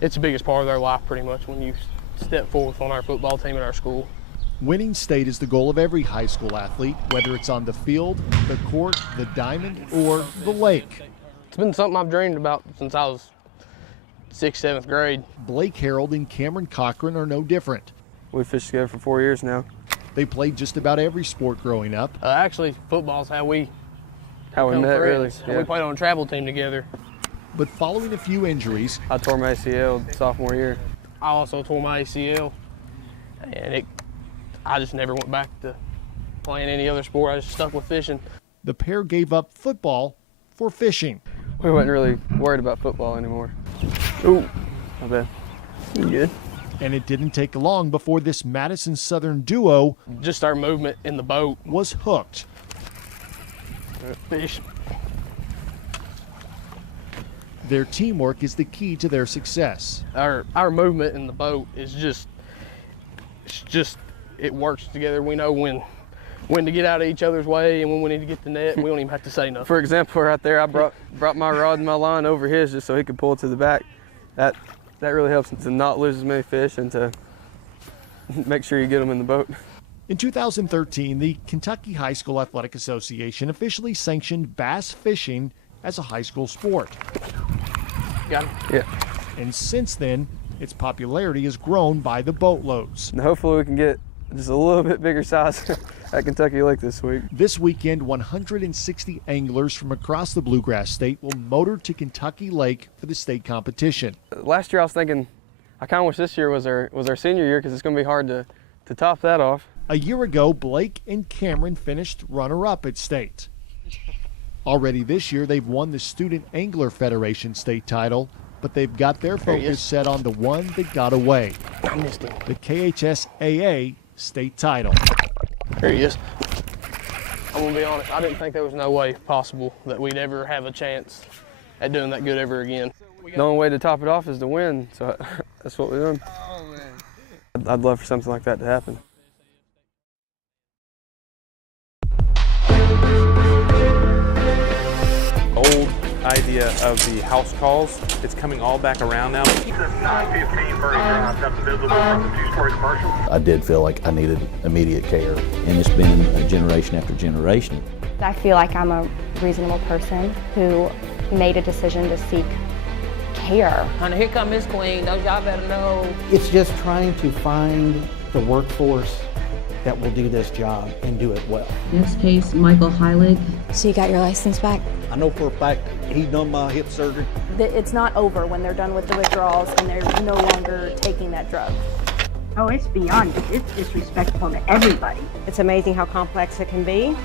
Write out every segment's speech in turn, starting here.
it's the biggest part of their life pretty much when you step forth on our football team at our school. Winning state is the goal of every high school athlete, whether it's on the field, the court, the diamond, or the lake. It's been something I've dreamed about since I was 6th, 7th grade. Blake Harold and Cameron Cochran are no different. We fished together for 4 years now. They played just about every sport growing up. Actually, football's how we met, really. Yeah. We played on a travel team together. But following a few injuries, I tore my ACL sophomore year. I also tore my ACL, and I just never went back to playing any other sport. I just stuck with fishing. the pair gave up football for fishing. We wasn't really worried about football anymore. Ooh, my bad. You good? And it didn't take long before this Madison Southern duo just our movement in the boat was hooked. Fish. Their teamwork is the key to their success. Our movement in the boat is it works together. We know when to get out of each other's way and when we need to get the net, and we don't even have to say nothing. For example, right there, I brought my rod and my line over his just so he could pull it to the back. That really helps to not lose as many fish and to make sure you get them in the boat. In 2013, the Kentucky High School Athletic Association officially sanctioned bass fishing as a high school sport. Got it? Yeah. And since then, its popularity has grown by the boatloads. And hopefully we can get just a little bit bigger size at Kentucky Lake this week. This weekend, 160 anglers from across the Bluegrass State will motor to Kentucky Lake for the state competition. Last year I was thinking, I kind of wish this year was our senior year because it's going to be hard to top that off. A year ago, Blake and Cameron finished runner-up at state. Already this year, they've won the Student Angler Federation state title, but they've got their focus set on the one that got away, I missed him. the KHSAA state title. There he is. I'm gonna be honest, I didn't think there was no way possible that we'd ever have a chance at doing that good ever again. The only way to top it off is to win, so that's what we're doing. I'd love for something like that to happen. Old idea of the house calls, it's coming all back around now. This is 915 Burry Drive, that's visible from the two-story commercial. I did feel like I needed immediate care, and it's been a generation after generation. I feel like I'm a reasonable person who made a decision to seek care. Honey, here come Miss Queen. Those y'all better know. It's just trying to find the workforce that will do this job and do it well. In this case, Michael Heilig. So you got your license back? I know for a fact he's done my hip surgery. It's not over when they're done with the withdrawals and they're no longer taking that drug. Oh, it's beyond. It's disrespectful to everybody. It's amazing how complex it can be,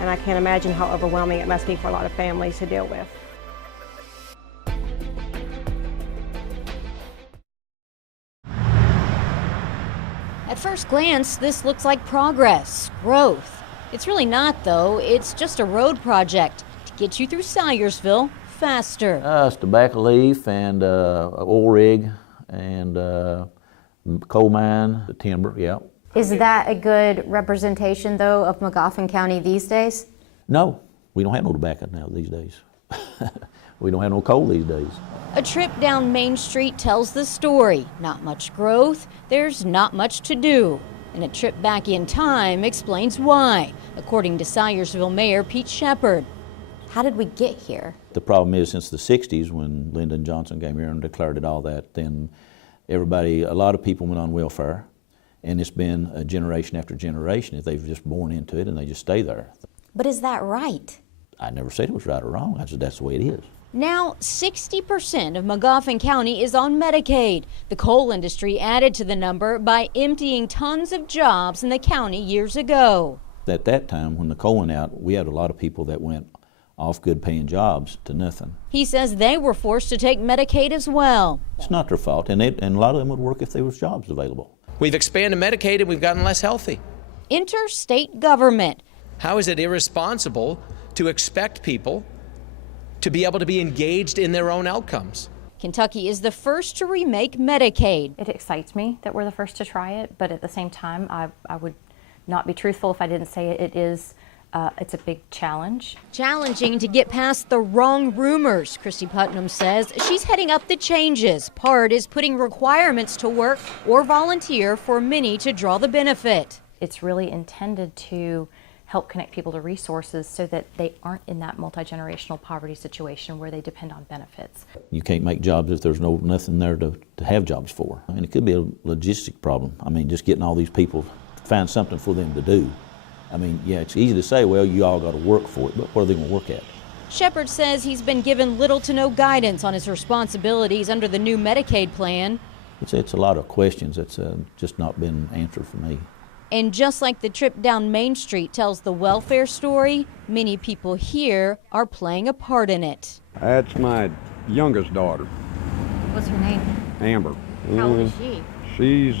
and I can't imagine how overwhelming it must be for a lot of families to deal with. At first glance, this looks like progress, growth. It's really not, though. It's just a road project to get you through Salyersville faster. It's tobacco leaf and oil rig and coal mine, the timber, yeah. Is that a good representation, though, of Magoffin County these days? No, we don't have no tobacco now these days. We don't have no coal these days. A trip down Main Street tells the story. Not much growth, there's not much to do. And a trip back in time explains why, according to Salyersville Mayor Pete Shepard. How did we get here? The problem is, since the 60s, when Lyndon Johnson came here and declared it all that, then a lot of people went on welfare, and it's been a generation after generation. They've just born into it and they just stay there. But is that right? I never said it was right or wrong. I said that's the way it is. Now, 60% of Magoffin County is on Medicaid. The coal industry added to the number by emptying tons of jobs in the county years ago. At that time, when the coal went out, we had a lot of people that went off good-paying jobs to nothing. He says they were forced to take Medicaid as well. It's not their fault, and a lot of them would work if there was jobs available. We've expanded Medicaid and we've gotten less healthy. Interstate government. How is it irresponsible to expect people to be able to be engaged in their own outcomes? Kentucky is the first to remake Medicaid. It excites me that we're the first to try it, but at the same time, I would not be truthful if I didn't say it is It's a big challenge. Challenging to get past the wrong rumors, Christy Putnam says. She's heading up the changes. Part is putting requirements to work or volunteer for many to draw the benefit. It's really intended to help connect people to resources so that they aren't in that multi-generational poverty situation where they depend on benefits. You can't make jobs if there's nothing there to have jobs for. And it could be a logistic problem. I mean, just getting all these people to find something for them to do. I mean, yeah, it's easy to say, well, you all got to work for it, but what are they going to work at? Shepard says he's been given little to no guidance on his responsibilities under the new Medicaid plan. It's a lot of questions that's just not been answered for me. And just like the trip down Main Street tells the welfare story, many people here are playing a part in it. That's my youngest daughter. What's her name? Amber. How old is she? She's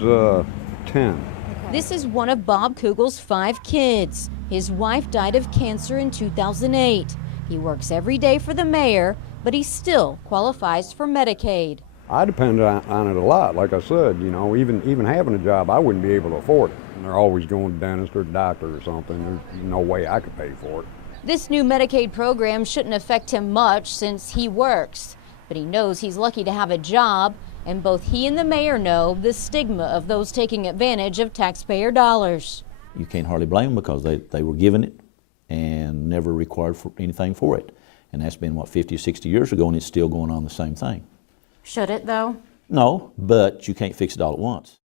10. This is one of Bob Kugel's 5 kids. His wife died of cancer in 2008. He works every day for the mayor, but he still qualifies for Medicaid. I depend on it a lot. Like I said, you know, even having a job, I wouldn't be able to afford it. And they're always going to dentist or doctor or something. There's no way I could pay for it. This new Medicaid program shouldn't affect him much since he works, but he knows he's lucky to have a job, and both he and the mayor know the stigma of those taking advantage of taxpayer dollars. You can't hardly blame them because they were given it and never required for anything for it. And that's been, what, 50 or 60 years ago, and it's still going on the same thing. Should it, though? No, but you can't fix it all at once.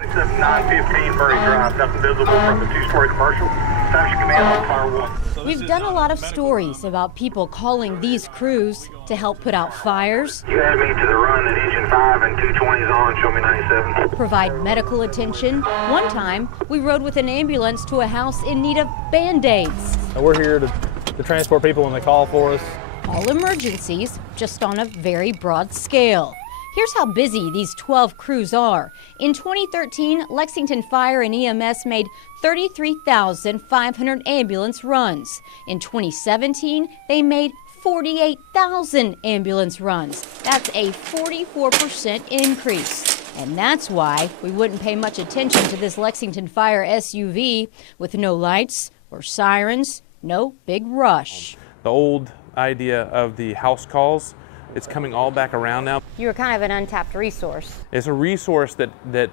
Except 915 Murray Drive, nothing visible from the 2-story commercial. Station command on fire 1. We've done a lot of stories about people calling these crews to help put out fires, You had me to the run at engine 5 and 220's on, show me 97. provide medical attention. One time, we rode with an ambulance to a house in need of Band-Aids. We're here to transport people when they call for us. All emergencies, just on a very broad scale. Here's how busy these 12 crews are. In 2013, Lexington Fire and EMS made 33,500 ambulance runs. In 2017, they made 48,000 ambulance runs. That's a 44% increase. And that's why we wouldn't pay much attention to this Lexington Fire SUV with no lights or sirens, no big rush. The old idea of the house calls, it's coming all back around now. You were kind of an untapped resource. It's a resource that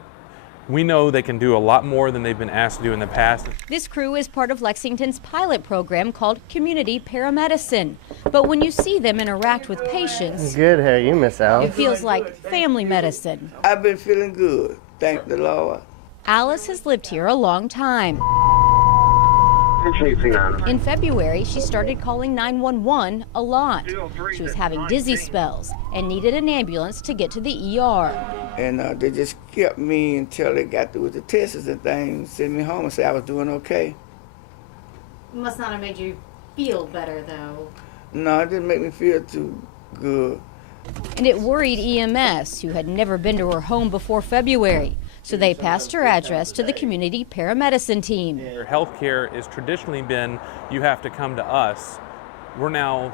we know they can do a lot more than they've been asked to do in the past. This crew is part of Lexington's pilot program called Community Paramedicine. But when you see them interact with patients, good, how you, Miss Alice? It feels like family medicine. I've been feeling good, thank the Lord. Alice has lived here a long time. In February, she started calling 911 a lot. She was having dizzy spells and needed an ambulance to get to the ER. And they just kept me until they got through with the tests and things, sent me home and said I was doing okay. Must not have made you feel better, though. No, it didn't make me feel too good. And it worried EMS, who had never been to her home before February. So they passed her address to the community paramedicine team. Your health care has traditionally been, you have to come to us. We're now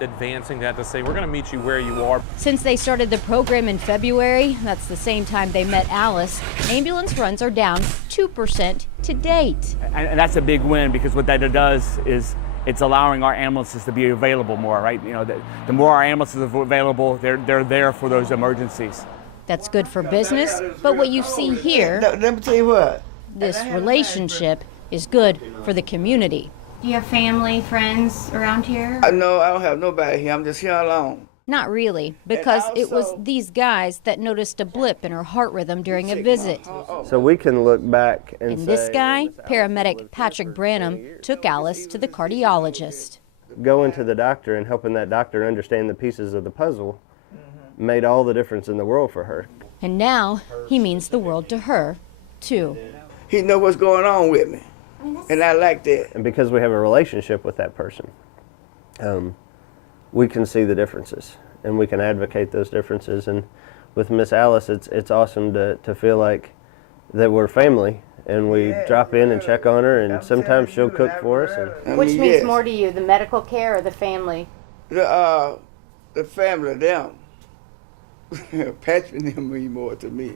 advancing that to say, we're going to meet you where you are. Since they started the program in February, that's the same time they met Alice, ambulance runs are down 2% to date. And that's a big win, because what that does is it's allowing our ambulances to be available more, right? You know, the more our ambulances are available, they're there for those emergencies. That's good for business, but what you see here, let me tell you what, this relationship is good for the community. Do you have family, friends around here? No, I don't have nobody here. I'm just here alone. Not really, because it was these guys that noticed a blip in her heart rhythm during a visit. So we can look back and say... this guy, paramedic Patrick Branham, took Alice to the cardiologist. Going to the doctor and helping that doctor understand the pieces of the puzzle made all the difference in the world for her. And now he means the world to her, too. He knows what's going on with me, and I like that. And because we have a relationship with that person, we can see the differences, and we can advocate those differences. And with Miss Alice, it's awesome to feel like that we're family, and we drop in and check on her, and sometimes she'll cook for us. And, Which means more to you, the medical care or the family? The family, them. Patrick and them mean more to me.